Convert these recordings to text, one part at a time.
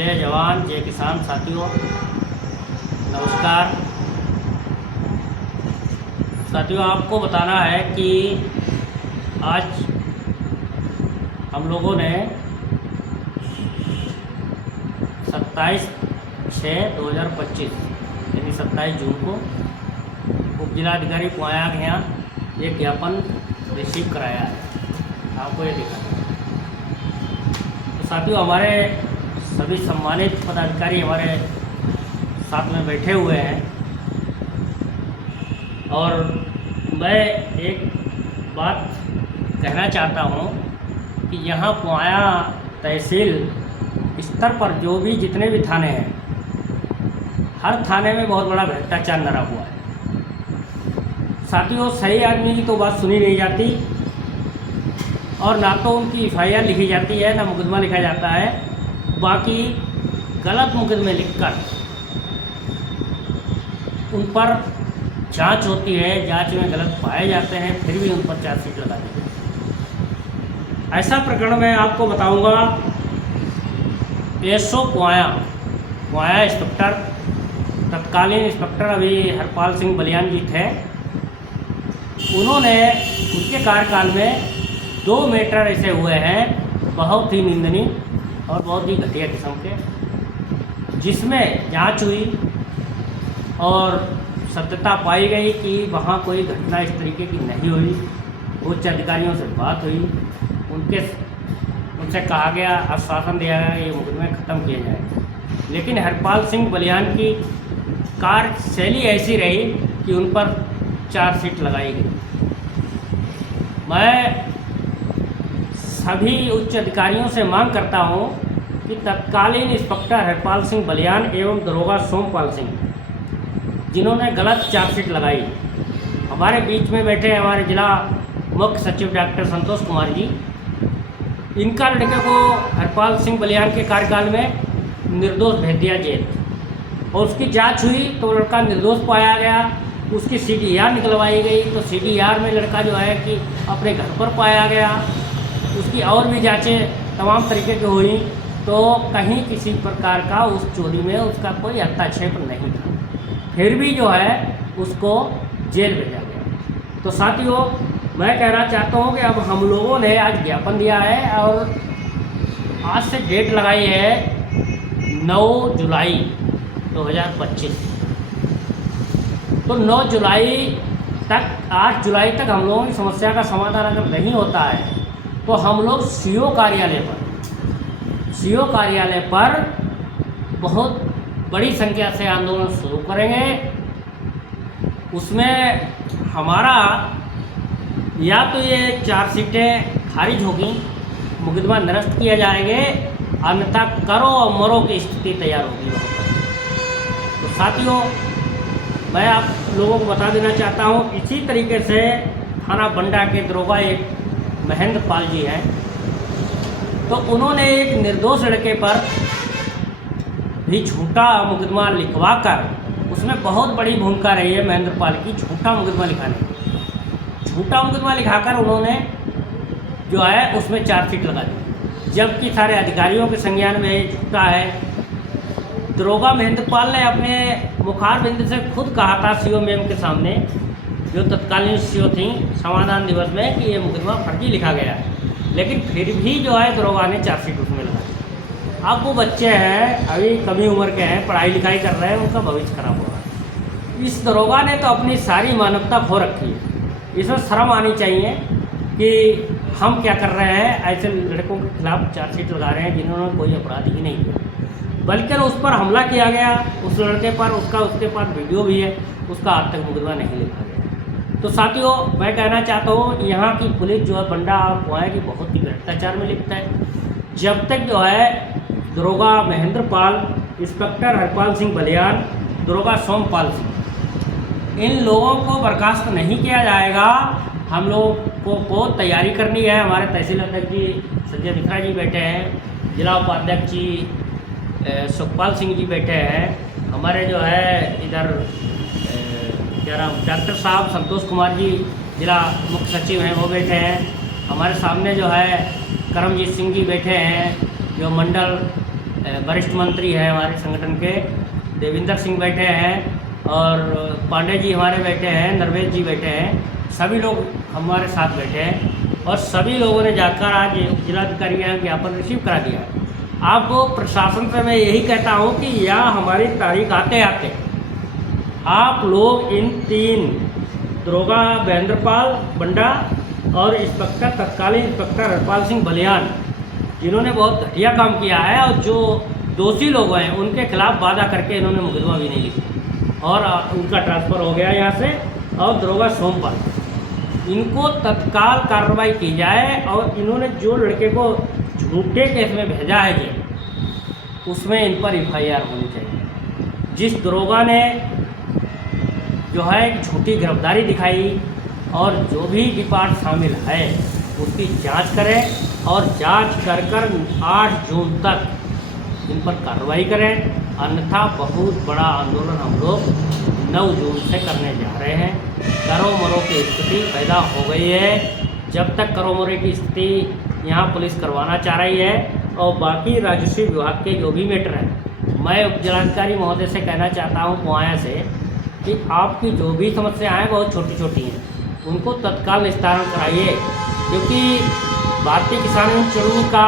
जय जवान जय किसान। साथियों नमस्कार। साथियों आपको बताना है कि आज हम लोगों ने 27/6/2025 यानी 27 जून को उप जिलाधिकारी पुआया के यहाँ एक ज्ञापन रिसीव कराया है। आपको ये दिखा है। तो साथियों हमारे सभी सम्मानित पदाधिकारी हमारे साथ में बैठे हुए हैं और मैं एक बात कहना चाहता हूँ कि यहाँ पुआया तहसील स्तर पर जो भी जितने भी थाने हैं, हर थाने में बहुत बड़ा भ्रष्टाचार नरा हुआ है। साथियों सही आदमी की तो बात सुनी नहीं जाती और ना तो उनकी FIR लिखी जाती है, ना मुकदमा लिखा जाता है। बाकी गलत मुकदमे लिखकर उन पर जांच होती है, जांच में गलत पाए जाते हैं, फिर भी उन पर चार्जशीट लगा दी जाती है। ऐसा प्रकरण मैं आपको बताऊंगा। SO पुआया इंस्पेक्टर, तत्कालीन इंस्पेक्टर अभी हरपाल सिंह बलियान जी थे। उन्होंने उनके कार्यकाल में 2 मैटर ऐसे हुए हैं बहुत ही निंदनीय और बहुत ही घटिया किस्म के, जिसमें जांच हुई और सत्यता पाई गई कि वहाँ कोई घटना इस तरीके की नहीं हुई। उच्च अधिकारियों से बात हुई, उनसे कहा गया, आश्वासन दिया गया ये मुकदमे ख़त्म किए जाए। लेकिन हरपाल सिंह बलियान की कार्यशैली ऐसी रही कि उन पर चार्जशीट लगाई गई। मैं सभी उच्च अधिकारियों से मांग करता हूं कि तत्कालीन इंस्पेक्टर हरपाल सिंह बलियान एवं दरोगा सोमपाल सिंह, जिन्होंने गलत चार्जशीट लगाई, हमारे बीच में बैठे हमारे जिला मुख्य सचिव डॉक्टर संतोष कुमार जी, इनका लड़के को हरपाल सिंह बलियान के कार्यकाल में निर्दोष भेज दिया जेल और उसकी जांच हुई तो लड़का निर्दोष पाया गया। उसकी CDR निकलवाई गई तो CDR में लड़का जो है कि अपने घर पर पाया गया। उसकी और भी जांचें तमाम तरीके की हुई तो कहीं किसी प्रकार का उस चोरी में उसका कोई हस्तक्षेप नहीं था, फिर भी जो है उसको जेल भेजा गया। तो साथियों मैं कहना चाहता हूँ कि अब हम लोगों ने आज ज्ञापन दिया है और आज से डेट लगाई है 9 जुलाई 2025। तो 9 जुलाई तक 8 जुलाई तक हम लोगों की समस्या का समाधान अगर नहीं होता है तो हम लोग CO कार्यालय पर बहुत बड़ी संख्या से आंदोलन शुरू करेंगे। उसमें हमारा या तो ये चार्जशीटें खारिज होगी, मुकदमा निरस्त किया जाएंगे, अन्यथा करो और मरो की स्थिति तैयार होगी। तो साथियों मैं आप लोगों को बता देना चाहता हूँ, इसी तरीके से थाना बंडा के दरोगा एक महेंद्र पाल जी हैं, तो उन्होंने एक निर्दोष लड़के पर भी झूठा मुकदमा लिखवाकर, उसमें बहुत बड़ी भूमिका रही है महेंद्र पाल की, झूठा मुकदमा लिखाकर उन्होंने जो है उसमें चार्जशीट लगा दी, जबकि सारे अधिकारियों के संज्ञान में झूठा है। दरोगा महेंद्र पाल ने अपने मुखार बिंद से खुद कहा था CO मैम के सामने, जो तत्कालीन CO थी, समाधान दिवस में, कि ये मुकदमा फर्जी लिखा गया है, लेकिन फिर भी जो है दरोगा ने चार्जशीट उसमें लगा दी। अब वो बच्चे हैं, अभी कमी उम्र के हैं, पढ़ाई लिखाई कर रहे हैं, उनका भविष्य खराब हो रहा है। इस दरोगा ने तो अपनी सारी मानवता खो रखी है। इसमें शर्म आनी चाहिए कि हम क्या कर रहे हैं, ऐसे लड़कों के खिलाफ चार्जशीट लगा रहे हैं जिन्होंने कोई अपराध ही नहीं किया, बल्कि उस पर हमला किया गया, उस लड़के पर, उसके पास वीडियो भी है, उसका आज तक मुकदमा नहीं लिखा गया। तो साथियों मैं कहना चाहता हूँ यहाँ की पुलिस जो है बंडा और पुआया की बहुत ही भ्रष्टाचार में लिप्त है। जब तक जो है दरोगा महेंद्र पाल, इंस्पेक्टर हरपाल सिंह बलियान, दरोगा सोमपाल सिंह, इन लोगों को बर्खास्त नहीं किया जाएगा। हम लोगों को तैयारी करनी है। हमारे तहसील अध्यक्ष जी संजय मिश्रा जी बैठे हैं, जिला उपाध्यक्ष जी सुखपाल सिंह जी बैठे हैं, हमारे जो है इधर डॉक्टर साहब संतोष कुमार जी जिला मुख्य सचिव हैं वो बैठे हैं, हमारे सामने जो है करमजीत सिंह जी बैठे हैं जो मंडल वरिष्ठ मंत्री हैं हमारे संगठन के, देविंदर सिंह बैठे हैं और पांडे जी हमारे बैठे हैं, नरवेश जी बैठे हैं, सभी लोग हमारे साथ बैठे हैं और सभी लोगों ने जाकर आज जिलाधिकारी का ज्ञापन रिसीव करा दिया है। आपको प्रशासन से मैं यही कहता हूँ कि यहाँ हमारी तारीख आते आते आप लोग इन 3 दरोगा महेंद्रपाल बंडा और इंस्पेक्टर तत्कालीन इंस्पेक्टर हरपाल सिंह बलियान, जिन्होंने बहुत घटिया काम किया है और जो दोषी लोग हैं उनके खिलाफ वादा करके इन्होंने मुकदमा भी नहीं लिखा और उनका ट्रांसफ़र हो गया यहाँ से। और दरोगा सोमपाल, इनको तत्काल कार्रवाई की जाए और इन्होंने जो लड़के को झूठे केस में भेजा है जी, उसमें इन पर FIR होनी चाहिए। जिस दरोगा ने जो है एक झूठी गिरफ्तारी दिखाई और जो भी डिपार्ट शामिल है उसकी जांच करें और जांच कर 8 जून तक इन पर कार्रवाई करें, अन्यथा बहुत बड़ा आंदोलन हम लोग 9 जून से करने जा रहे हैं। करो मरो की स्थिति पैदा हो गई है। जब तक करो मरो की स्थिति यहाँ पुलिस करवाना चाह रही है और बाकी राजस्व विभाग के जो भी मैटर है, मैं उप जिलाधिकारी महोदय से कहना चाहता हूँ पुआया से कि आपकी जो भी समस्याएँ बहुत छोटी छोटी हैं उनको तत्काल निस्तारण कराइए, क्योंकि भारतीय किसान चळवळ का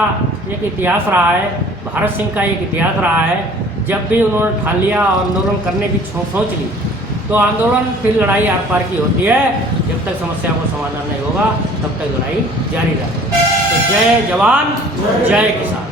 एक इतिहास रहा है, भारत सिंह का एक इतिहास रहा है। जब भी उन्होंने ठान लिया और आंदोलन करने की सोच ली तो आंदोलन फिर लड़ाई आर पार की होती है। जब तक समस्या को समाधान नहीं होगा तब तक लड़ाई जारी रहेगी। तो जय जवान जय किसान।